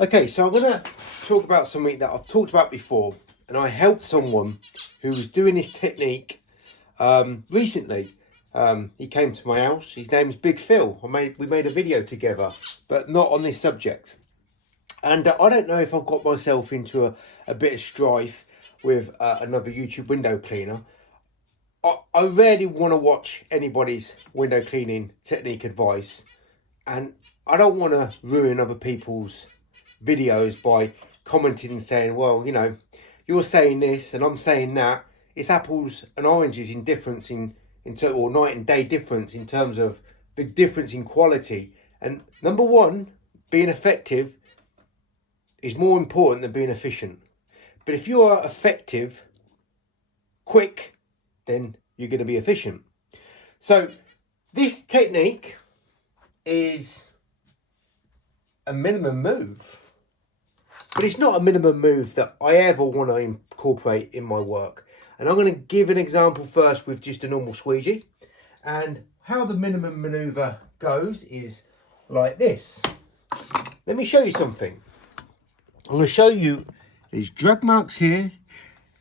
Okay, so I'm going to talk about something that I've talked about before, and I helped someone who was doing this technique recently. He came to my house. His name's Big Phil. We made a video together, but not on this subject. And I don't know if I've got myself into a bit of strife with another YouTube window cleaner. I rarely want to watch anybody's window cleaning technique advice, and I don't want to ruin other people's videos by commenting and saying, well, you know, you're saying this and I'm saying that. It's apples and oranges in difference or night and day difference in terms of the difference in quality. And number one, being effective is more important than being efficient. But if you are effective, quick, then you're going to be efficient. So this technique is a minimum move, but it's not a minimum move that I ever want to incorporate in my work. And I'm going to give an example first with just a normal squeegee. And how the minimum maneuver goes is like this. Let me show you something. I'm going to show you there's drag marks here,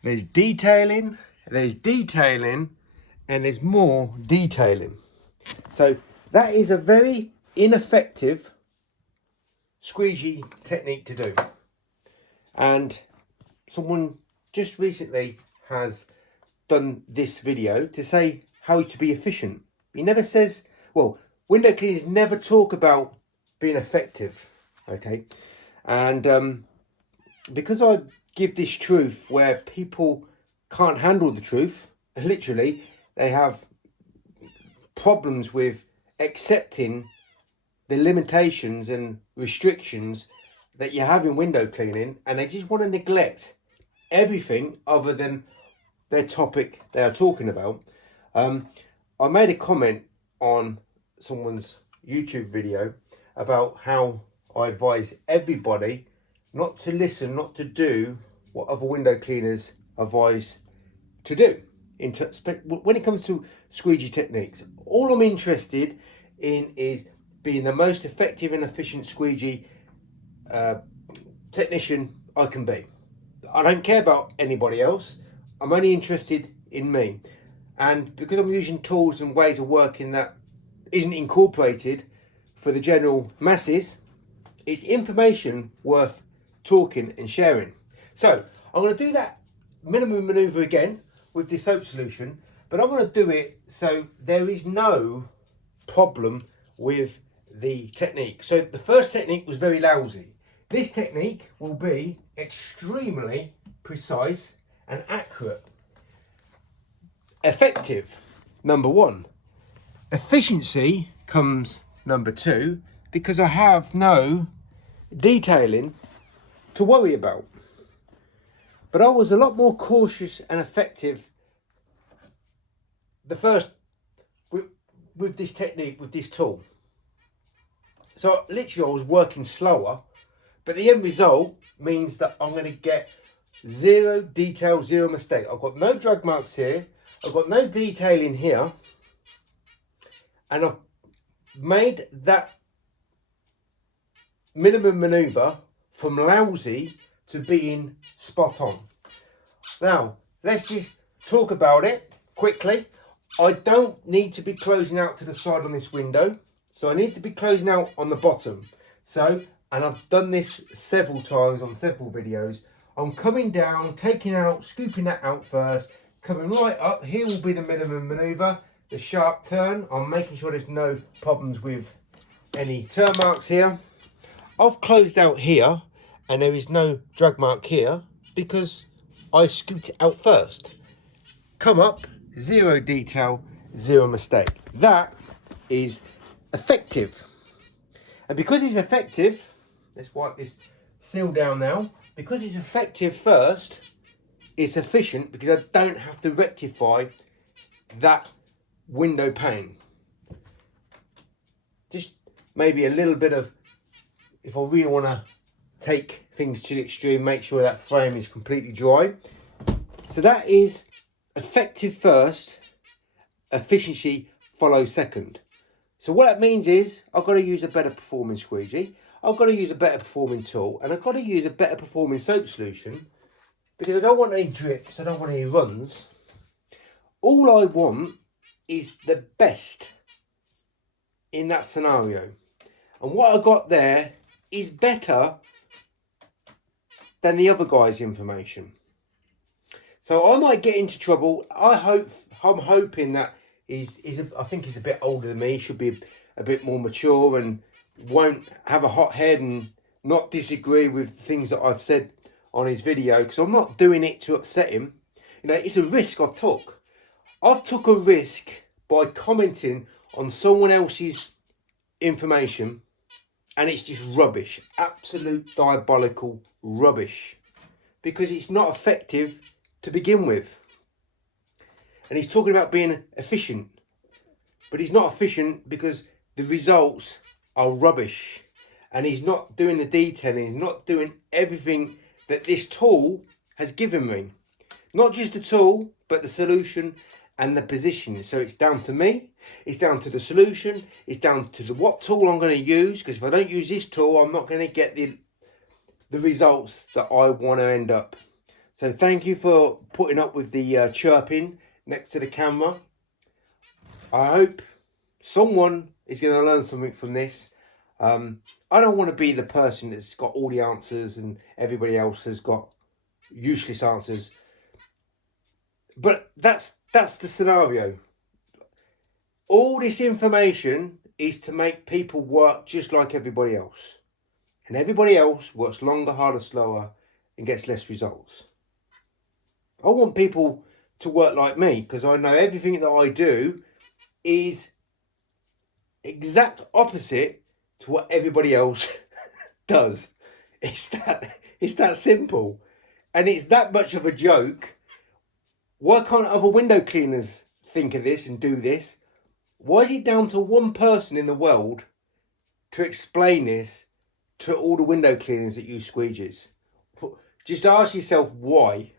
there's detailing, and there's more detailing. So that is a very ineffective squeegee technique to do. And someone just recently has done this video to say how to be efficient. He never says, well, window cleaners never talk about being effective, okay? And because I give this truth where people can't handle the truth, literally, they have problems with accepting the limitations and restrictions that you have in window cleaning, and they just want to neglect everything other than their topic they are talking about. I made a comment on someone's YouTube video about how I advise everybody not to listen, not to do what other window cleaners advise to do. When it comes to squeegee techniques, all I'm interested in is being the most effective and efficient squeegee technician I can be. I don't care about anybody else. I'm only interested in me. And because I'm using tools and ways of working that isn't incorporated for the general masses, it's information worth talking and sharing. So I'm going to do that minimum maneuver again with this soap solution, but I'm going to do it so there is no problem with the technique. So the first technique was very lousy. This technique will be extremely precise and accurate. Effective, number one. Efficiency comes number two, because I have no detailing to worry about. But I was a lot more cautious and effective the first with this technique, with this tool. So literally I was working slower, but the end result means that I'm going to get zero detail, zero mistake. I've got no drag marks here, I've got no detailing here, and I've made that minimum maneuver from lousy to being spot on. Now, let's just talk about it quickly. I don't need to be closing out to the side on this window, so I need to be closing out on the bottom. So, and I've done this several times on several videos, I'm coming down, taking out, scooping that out first, coming right up. Here will be the minimum maneuver, the sharp turn. I'm making sure there's no problems with any turn marks here. I've closed out here and there is no drag mark here because I scooped it out first. Come up, zero detail, zero mistake. That is effective. And because it's effective, let's wipe this seal down now. Because it's effective first, it's efficient because I don't have to rectify that window pane. Just maybe a little bit of, if I really want to take things to the extreme, make sure that frame is completely dry. So that is effective first, efficiency follows second. So what that means is I've got to use a better performing squeegee. I've got to use a better performing tool, and I've got to use a better performing soap solution, because I don't want any drips, I don't want any runs. All I want is the best in that scenario. And what I got there is better than the other guy's information. So I might get into trouble. I'm hoping that I think he's a bit older than me. He should be a bit more mature and won't have a hot head and not disagree with the things that I've said on his video, because I'm not doing it to upset him. You know, it's a risk I've took. I've took a risk by commenting on someone else's information, and it's just rubbish, absolute diabolical rubbish, because it's not effective to begin with. And he's talking about being efficient, but he's not efficient because the results are rubbish, and he's not doing the detailing, he's not doing everything that this tool has given me. Not just the tool, but the solution and the position. So it's down to me, it's down to the solution, it's down to what tool I'm going to use, because if I don't use this tool, I'm not going to get the results that I want to end up. So thank you for putting up with the chirping next to the camera. I hope someone is going to learn something from this. I don't want to be the person that's got all the answers and everybody else has got useless answers. But that's the scenario. All this information is to make people work just like everybody else. And everybody else works longer, harder, slower, and gets less results. I want people to work like me, because I know everything that I do is exact opposite to what everybody else does. It's that simple. And it's that much of a joke. Why can't other window cleaners think of this and do this? Why is it down to one person in the world to explain this to all the window cleaners that use squeegees? Just ask yourself why.